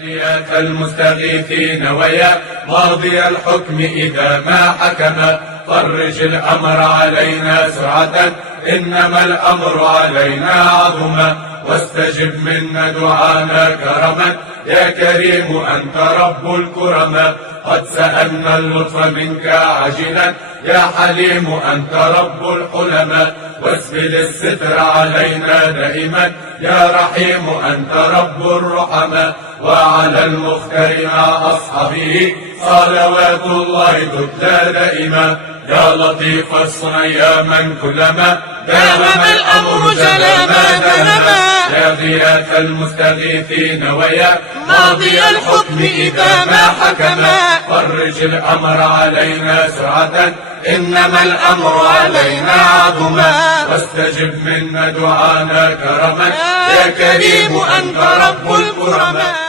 غياث المستغيثين ويا ماضي الحكم إذا ما حكم، فرج الأمر علينا سعة إنما الأمر علينا عظما، واستجب منا دعانا كرما يا كريم أنت رب الكرما، قد سألنا اللطف منك عاجلا يا حليم أنت رب الحلما، واسبل الستر علينا دائما يا رحيم أنت رب الرحما، وعلى المختار مع أصحابه صلوات الله تتلى دائما، يا لطيف الصنع يا من كلما دام الأمر جلا ما دام، يا غياث المستغيثين ويا ماضي الحكم إذا ما حكم، فرج الأمر علينا سعة إنما الأمر علينا عظما، واستجب منا دعانا كرما يا كريم أنت رب الكرما.